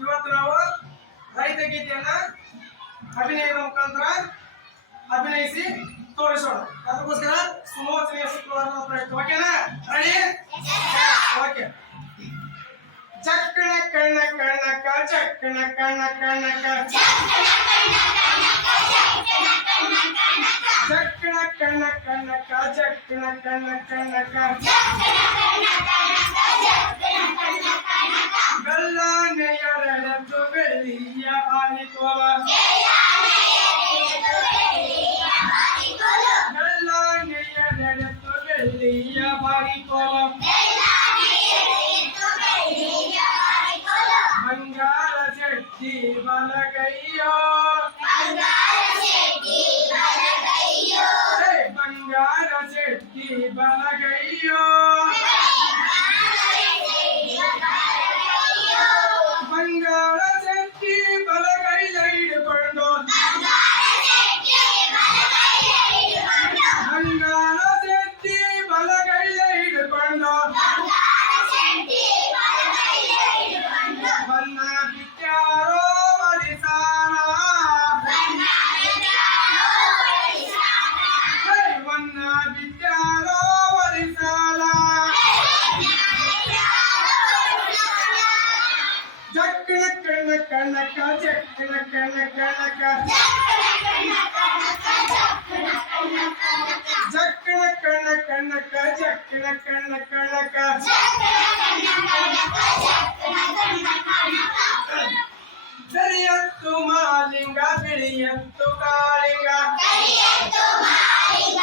ಇವತ್ತು ನಾವು ರೈತ ಗೀತೆಯನ್ನ ಅಭಿನಯದ ಮುಖಾಂತರ ಅಭಿನಯಿಸಿ ತೋರಿಸೋಣ. ಅದಕ್ಕೋಸ್ಕರ ಸುಮೋಚನೆಯ ಶುಕ್ರವಾರ ಪ್ರಯತ್ನ ಓಕೆನಾ ರೆಡಿ ಓಕೆ कनक कनक झक नक नक కనక చక్కన కనక కనక జక్కన కన కనక జక్కన కన కనక దరియత్తు మాలింగ బిడియత్తు కాళింగ దరియత్తు మాలింగ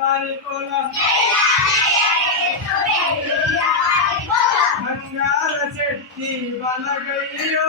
ಬಾರಿ ಕೋಲ బంగార చెట్టి బలగయ్యో.